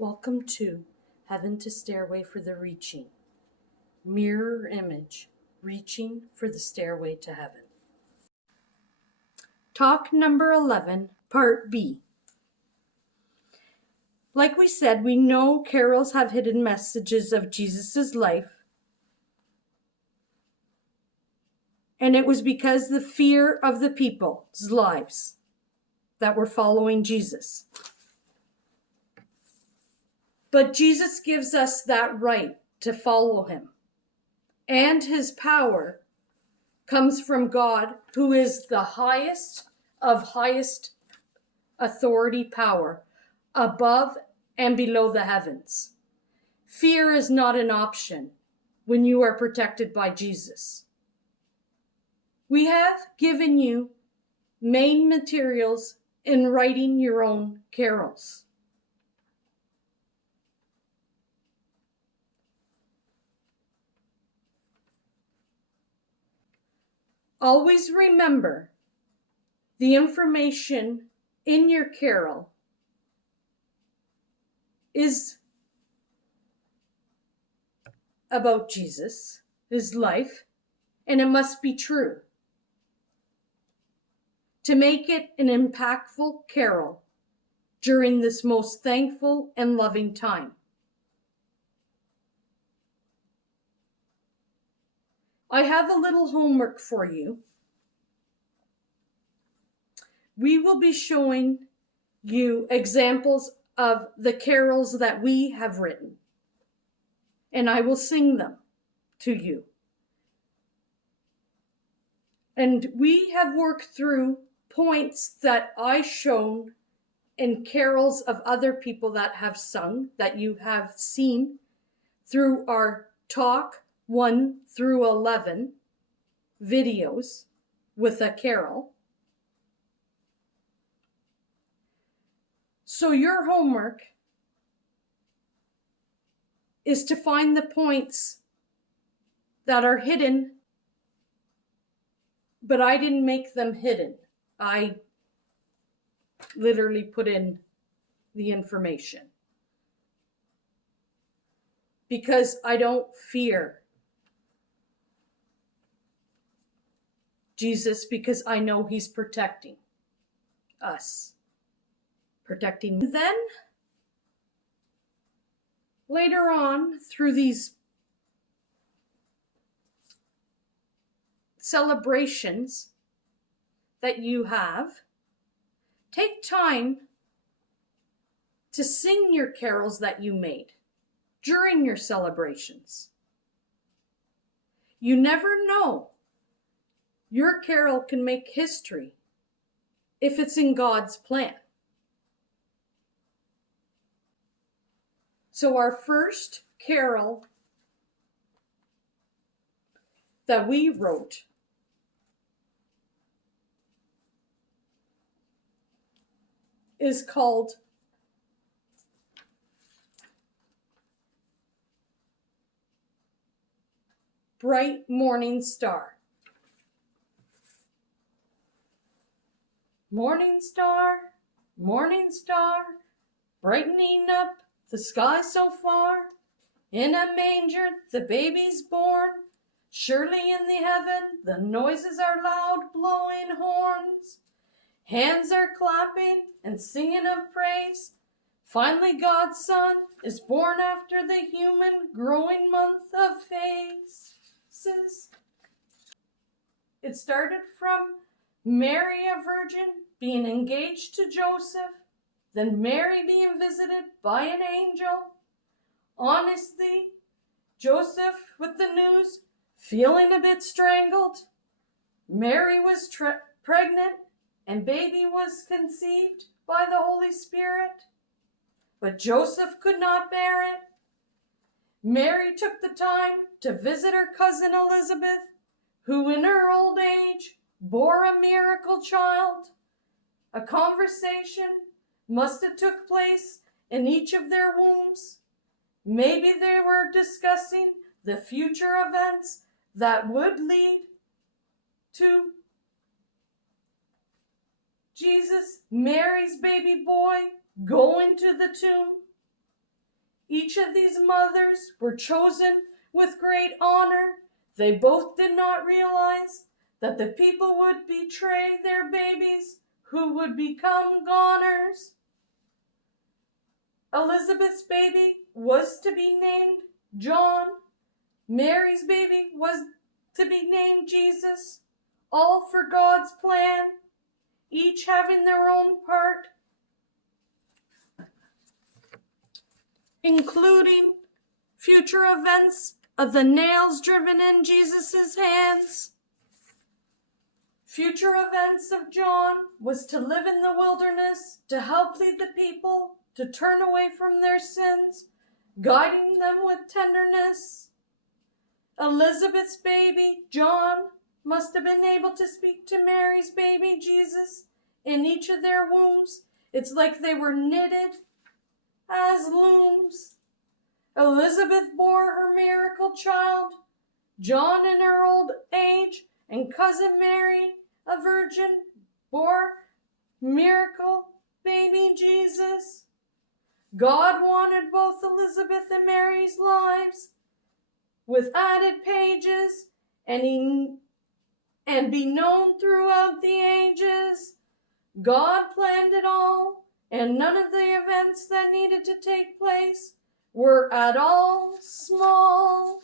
Welcome to Heaven to Stairway for the Reaching. Mirror image, reaching for the stairway to heaven. Talk number 11, part B. Like we said, we know carols have hidden messages of Jesus' life. And it was because the fear of the people's lives that were following Jesus. But Jesus gives us that right to follow him. And his power comes from God, who is the highest of highest authority power, above and below the heavens. Fear is not an option when you are protected by Jesus. We have given you main materials in writing your own carols. Always remember, the information in your carol is about Jesus, his life, and it must be true. To make it an impactful carol during this most thankful and loving time. I have a little homework for you. We will be showing you examples of the carols that we have written, and I will sing them to you. And we have worked through points that I shown in carols of other people that have sung, that you have seen through our talk 1 through 11 videos with a carol. So your homework is to find the points that are hidden, but I didn't make them hidden. I literally put in the information because I don't fear Jesus, because I know he's protecting us. Protecting. Then, later on, through these celebrations that you have, take time to sing your carols that you made during your celebrations. You never know. Your carol can make history if it's in God's plan. So our first carol that we wrote is called Bright Morning Star. Morning star, brightening up the sky so far. In a manger the baby's born. Surely in the heaven the noises are loud, blowing horns. Hands are clapping and singing of praise. Finally God's Son is born after the human growing month of phases. It started from Mary, a virgin, being engaged to Joseph, then Mary being visited by an angel. Honestly, Joseph with the news, feeling a bit strangled. Mary was pregnant and baby was conceived by the Holy Spirit, but Joseph could not bear it. Mary took the time to visit her cousin Elizabeth, who in her old age bore a miracle child. A conversation must have took place in each of their wombs. Maybe they were discussing the future events that would lead to Jesus, Mary's baby boy, going to the tomb. Each of these mothers were chosen with great honor. They both did not realize that the people would betray their babies who would become goners. Elizabeth's baby was to be named John. Mary's baby was to be named Jesus. All for God's plan, each having their own part, including future events of the nails driven in Jesus' hands. Future events of John was to live in the wilderness, to help lead the people, to turn away from their sins, guiding them with tenderness. Elizabeth's baby, John, must have been able to speak to Mary's baby, Jesus, in each of their wombs. It's like they were knitted as looms. Elizabeth bore her miracle child, John in her old age, and cousin Mary, a virgin, bore miracle baby Jesus. God wanted both Elizabeth and Mary's lives with added pages and be known throughout the ages. God planned it all, and none of the events that needed to take place were at all small.